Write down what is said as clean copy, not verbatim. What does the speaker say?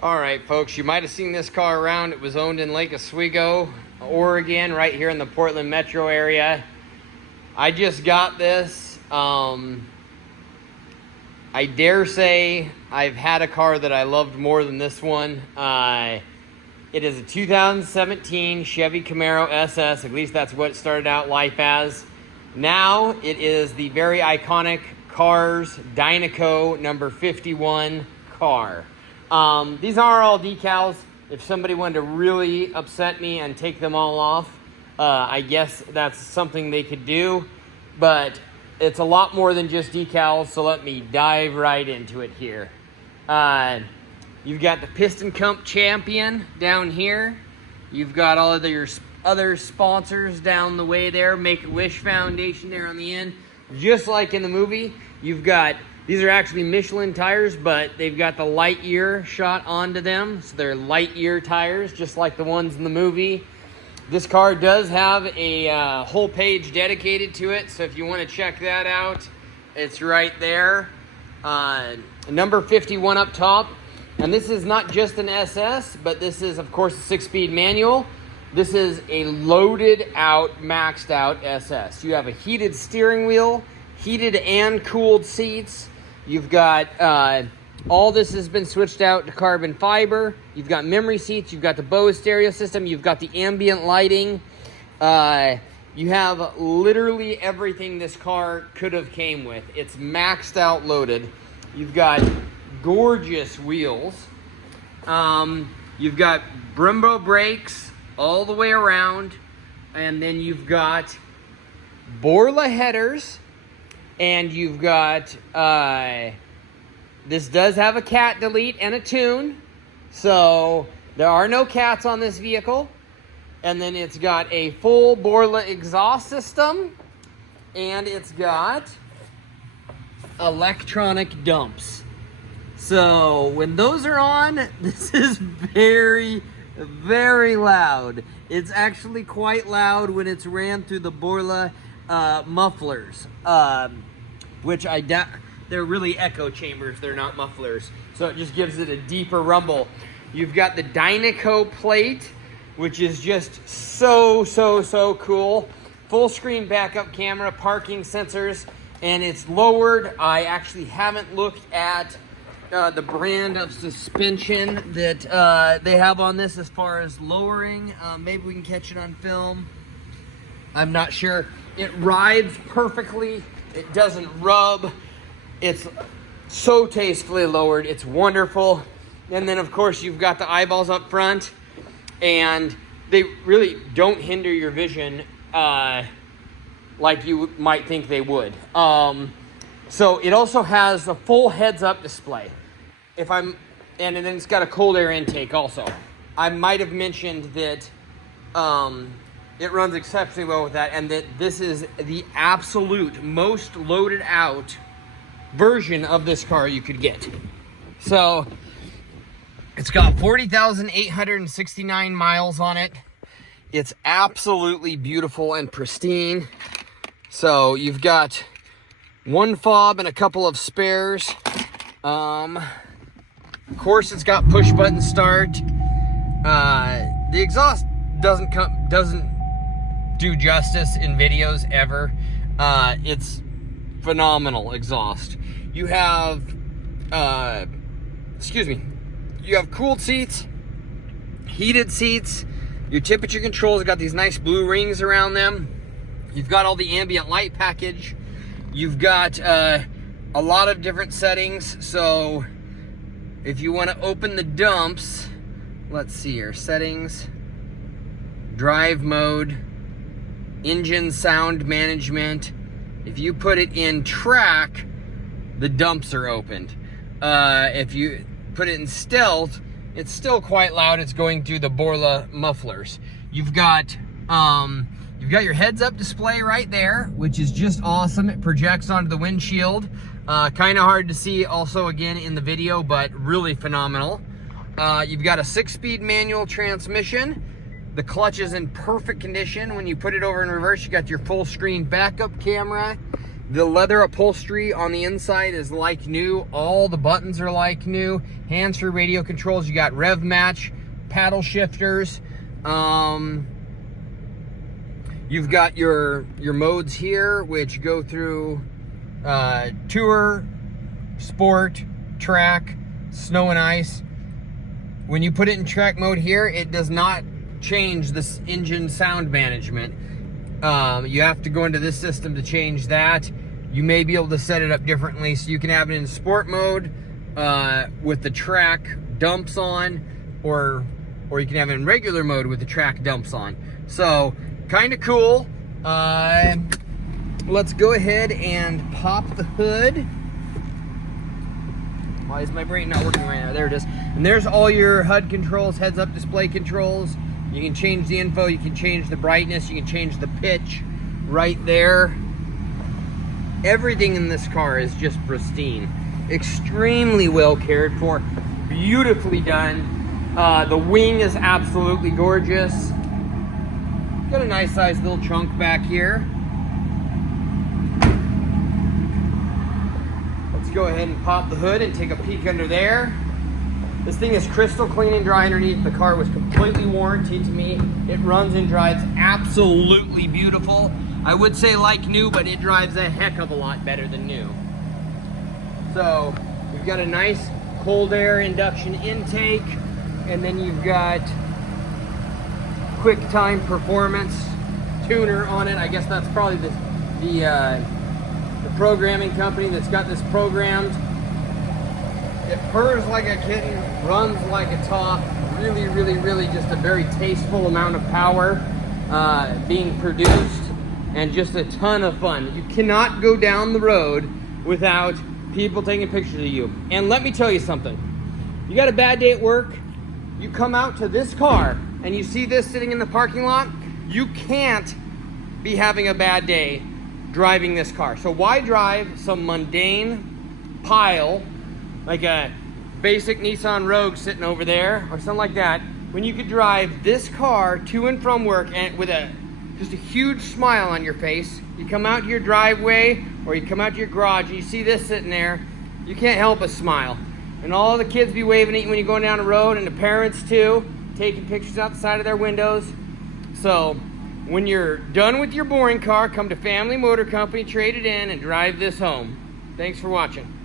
All right, folks, you might have seen this car around. It was owned in Lake Oswego, Oregon, right here in the Portland metro area. I just got this. I dare say I've had a car that I loved more than this one. It is a 2017 Chevy Camaro SS. At least that's what it started out life as. Now it is the very iconic Cars Dynaco number 51 car. These are all decals. If somebody wanted to really upset me and take them all off, I guess that's something they could do, but it's a lot more than just decals, so let me dive right into it here. You've got the Piston Cup Champion down here. You've got all of your other sponsors down the way there. Make-A-Wish Foundation there on the end. Just like in the movie, you've got, these are actually Michelin tires, but they've got the Lightyear shot onto them. So they're Lightyear tires, just like the ones in the movie. This car does have a whole page dedicated to it, so if you want to check that out, it's right there. Number 51 up top. And this is not just an SS, but this is, of course, a 6-speed manual. This is a loaded out, maxed out SS. You have a heated steering wheel, heated and cooled seats. You've got, all this has been switched out to carbon fiber. You've got memory seats. You've got the Bose stereo system. You've got the ambient lighting. You have literally everything this car could have came with. It's maxed out loaded. You've got gorgeous wheels. You've got Brembo brakes all the way around. And then you've got Borla headers. And you've got, this does have a cat delete and a tune. So there are no cats on this vehicle. And then it's got a full Borla exhaust system. And it's got electronic dumps. So when those are on, this is very, very loud. It's actually quite loud when it's ran through the Borla mufflers, which I doubt, they're really echo chambers, they're not mufflers. So it just gives it a deeper rumble. You've got the Dynaco plate, which is just so cool. Full screen backup camera, parking sensors, and it's lowered. I actually haven't looked at the brand of suspension that they have on this as far as lowering. Maybe we can catch it on film. I'm not sure. It rides perfectly. It doesn't rub. It's so tastefully lowered. It's wonderful. And then, of course, you've got the eyeballs up front, and they really don't hinder your vision like you might think they would. So it also has a full heads-up display. And then it's got a cold air intake also. I might have mentioned that it runs exceptionally well with that, and that this is the absolute most loaded out version of this car you could get. So it's got 40,869 miles on it. It's absolutely beautiful and pristine. So you've got one fob and a couple of spares. Of course, it's got push button start. The exhaust doesn't do justice in videos ever. It's phenomenal exhaust. You have, you have cooled seats, heated seats. Your temperature controls got these nice blue rings around them. You've got all the ambient light package. You've got a lot of different settings. So if you want to open the dumps, let's see here, settings, drive mode, engine sound management. If you put it in track, the dumps are opened. If you put it in stealth, it's still quite loud. It's going through the Borla mufflers. You've got your heads-up display right there, which is just awesome. It projects onto the windshield. Kind of hard to see also again in the video, but really phenomenal. You've got a 6-speed manual transmission. The clutch is in perfect condition. When you put it over in reverse, you got your full screen backup camera. The leather upholstery on the inside is like new. All the buttons are like new. Hands-free radio controls. You got rev match, paddle shifters. You've got your modes here, which go through tour, sport, track, snow and ice. When you put it in track mode here, it does not change this engine sound management. You have to go into this system to change that. You may be able to set it up differently, so you can have it in sport mode with the track dumps on, or you can have it in regular mode with the track dumps on. So kind of cool. Let's go ahead and pop the hood. Why is my brain not working right now? There it is. And there's all your HUD controls, heads-up display controls. You can change the info, you can change the brightness, you can change the pitch right there. Everything in this car is just pristine. Extremely well cared for, beautifully done. The wing is absolutely gorgeous. Got a nice sized little trunk back here. Let's go ahead and pop the hood and take a peek under there. This thing is crystal clean and dry underneath. The car was completely warranted to me. It runs and drives absolutely beautiful. I would say like new, but it drives a heck of a lot better than new. So you've got a nice cold air induction intake, and then you've got quick time performance tuner on it. I guess that's probably the programming company that's got this programmed. It purrs like a kitten, runs like a top. Really, really, really just a very tasteful amount of power being produced, and just a ton of fun. You cannot go down the road without people taking pictures of you. And let me tell you something. You got a bad day at work, you come out to this car and you see this sitting in the parking lot, you can't be having a bad day driving this car. So why drive some mundane pile like a basic Nissan Rogue sitting over there or something like that, when you could drive this car to and from work and with just a huge smile on your face? You come out to your driveway or you come out to your garage and you see this sitting there, you can't help but smile. And all the kids be waving at you when you're going down the road, and the parents too, taking pictures out the side of their windows. So when you're done with your boring car, come to Family Motor Company, trade it in, and drive this home. Thanks for watching.